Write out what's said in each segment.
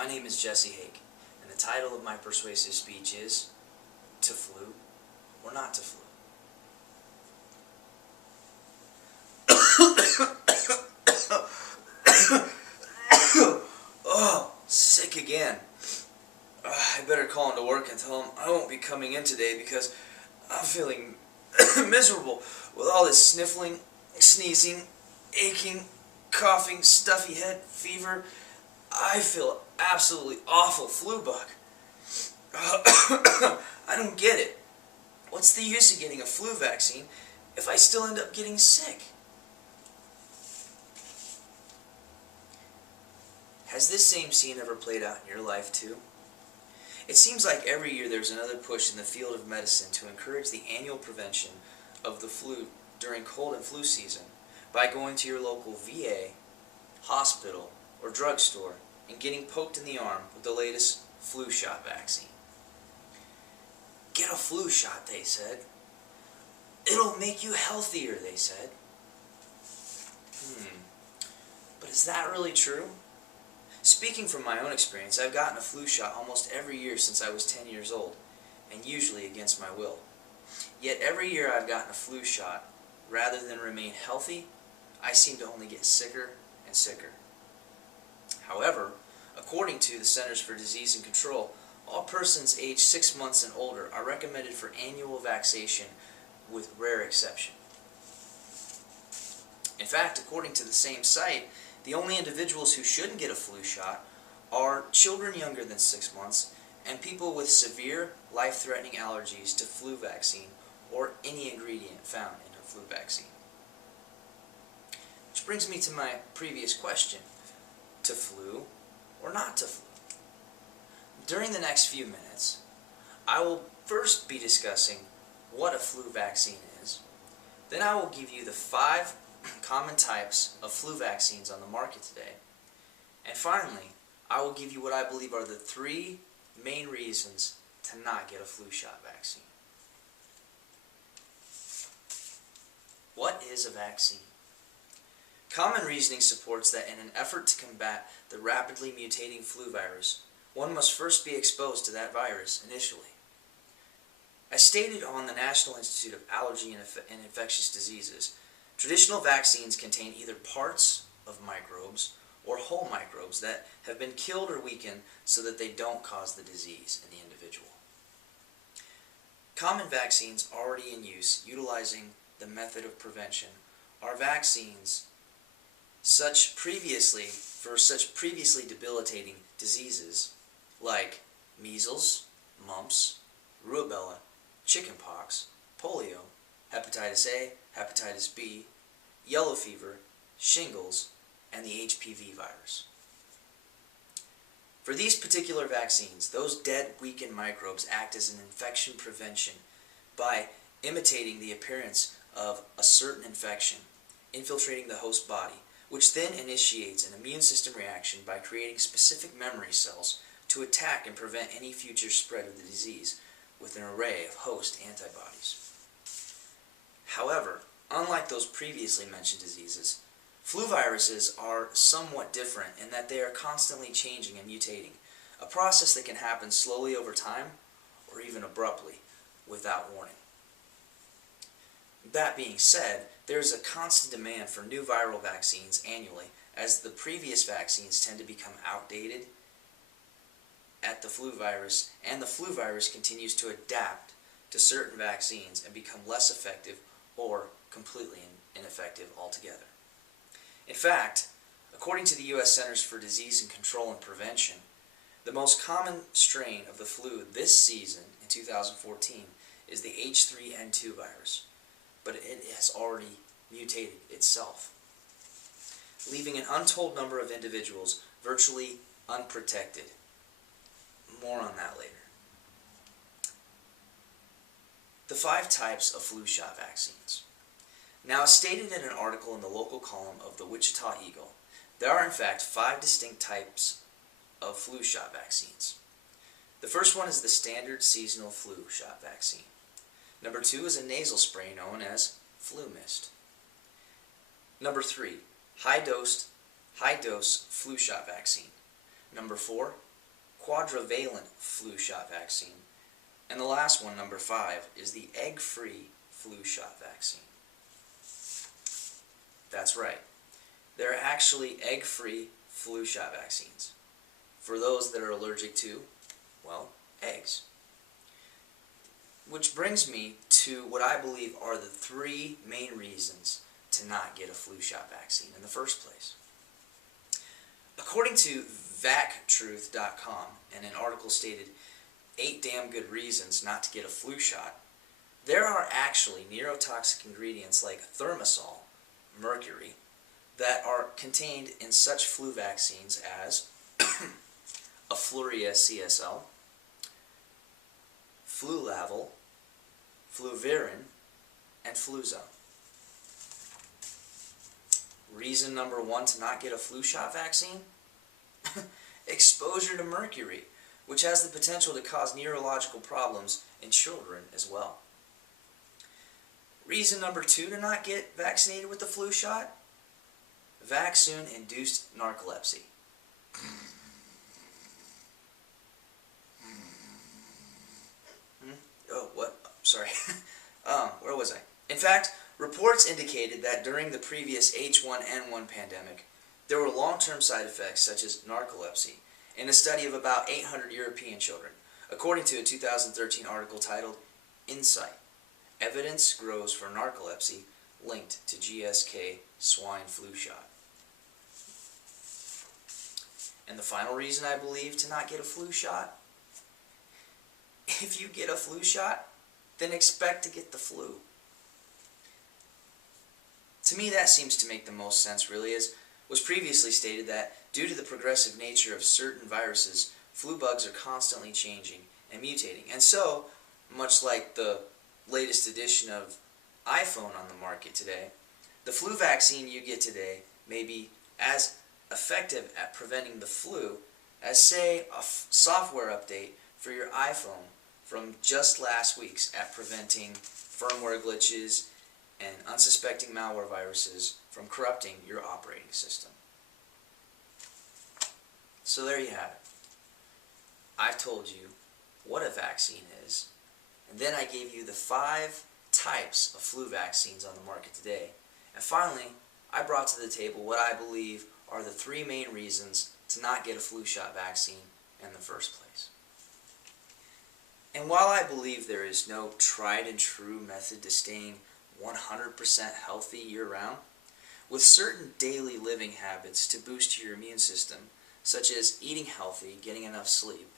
My name is Jesse Hake, and the title of my persuasive speech is To Flu or Not to Flu. Oh, sick again. I better call into work and tell them I won't be coming in today because I'm feeling miserable with all this sniffling, sneezing, aching, coughing, stuffy head, fever. I feel absolutely awful flu bug. I don't get it. What's the use of getting a flu vaccine if I still end up getting sick? Has this same scene ever played out in your life too? It seems like every year there's another push in the field of medicine to encourage the annual prevention of the flu during cold and flu season by going to your local VA, hospital, or drugstore and getting poked in the arm with the latest flu shot vaccine. Get a flu shot, they said. It'll make you healthier, they said. But is that really true? Speaking from my own experience, I've gotten a flu shot almost every year since I was 10 years old, and usually against my will. Yet every year I've gotten a flu shot, rather than remain healthy, I seem to only get sicker and sicker. However, according to the Centers for Disease Control, all persons aged 6 months and older are recommended for annual vaccination with rare exception. In fact, according to the same site, the only individuals who shouldn't get a flu shot are children younger than 6 months and people with severe, life-threatening allergies to flu vaccine or any ingredient found in a flu vaccine. Which brings me to my previous question. To flu or not to flu? During the next few minutes, I will first be discussing what a flu vaccine is. Then I will give you the 5 common types of flu vaccines on the market today. And finally, I will give you what I believe are the 3 main reasons to not get a flu shot vaccine. What is a vaccine? Common reasoning supports that in an effort to combat the rapidly mutating flu virus, one must first be exposed to that virus initially. As stated on the National Institute of Allergy and Infectious Diseases, traditional vaccines contain either parts of microbes or whole microbes that have been killed or weakened so that they don't cause the disease in the individual. Common vaccines already in use utilizing the method of prevention are vaccines for such previously debilitating diseases like measles, mumps, rubella, chickenpox, polio, hepatitis A, hepatitis B, yellow fever, shingles, and the HPV virus. For these particular vaccines, those dead, weakened microbes act as an infection prevention by imitating the appearance of a certain infection, infiltrating the host body, which then initiates an immune system reaction by creating specific memory cells to attack and prevent any future spread of the disease with an array of host antibodies. However, unlike those previously mentioned diseases, flu viruses are somewhat different in that they are constantly changing and mutating, a process that can happen slowly over time or even abruptly without warning. That being said, there is a constant demand for new viral vaccines annually as the previous vaccines tend to become outdated at the flu virus, and the flu virus continues to adapt to certain vaccines and become less effective or completely ineffective altogether. In fact, according to the U.S. Centers for Disease Control and Prevention, the most common strain of the flu this season in 2014 is the H3N2 virus, but it has already mutated itself, leaving an untold number of individuals virtually unprotected. More on that later. The 5 types of flu shot vaccines. Now, as stated in an article in the local column of the Wichita Eagle, there are in fact 5 distinct types of flu shot vaccines. The first one is the standard seasonal flu shot vaccine. Number 2 is a nasal spray known as flu mist. Number 3, high dose flu shot vaccine. Number 4, quadrivalent flu shot vaccine. And the last one, number 5, is the egg-free flu shot vaccine. That's right. There are actually egg-free flu shot vaccines for those that are allergic to, well, eggs. Which brings me to what I believe are the 3 main reasons to not get a flu shot vaccine in the first place. According to vactruth.com, and an article stated 8 damn good reasons not to get a flu shot, there are actually neurotoxic ingredients like thimerosal, mercury, that are contained in such flu vaccines as Afluria CSL, Flulavil, Fluvirin, and Fluzone. Reason number 1 to not get a flu shot vaccine? Exposure to mercury, which has the potential to cause neurological problems in children as well. Reason number 2 to not get vaccinated with the flu shot? Vaccine-induced narcolepsy. Oh, what? Sorry. Where was I? In fact, reports indicated that during the previous H1N1 pandemic, there were long-term side effects such as narcolepsy in a study of about 800 European children, according to a 2013 article titled Insight. Evidence grows for narcolepsy linked to GSK swine flu shot. And the final reason I believe to not get a flu shot? If you get a flu shot, then expect to get the flu. To me, that seems to make the most sense, really, as was previously stated that due to the progressive nature of certain viruses, flu bugs are constantly changing and mutating. And so, much like the latest edition of iPhone on the market today, the flu vaccine you get today may be as effective at preventing the flu as, say, a software update for your iPhone from just last week's at preventing firmware glitches and unsuspecting malware viruses from corrupting your operating system. So there you have it. I've told you what a vaccine is, and then I gave you the 5 types of flu vaccines on the market today. And finally, I brought to the table what I believe are the 3 main reasons to not get a flu shot vaccine in the first place. And while I believe there is no tried and true method to staying 100% healthy year-round, with certain daily living habits to boost your immune system, such as eating healthy, getting enough sleep,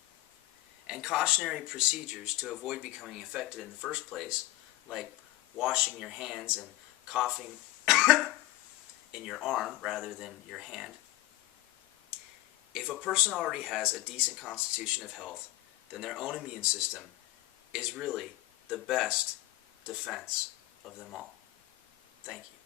and cautionary procedures to avoid becoming infected in the first place, like washing your hands and coughing in your arm rather than your hand. If a person already has a decent constitution of health, then their own immune system is really the best defense of them all. Thank you.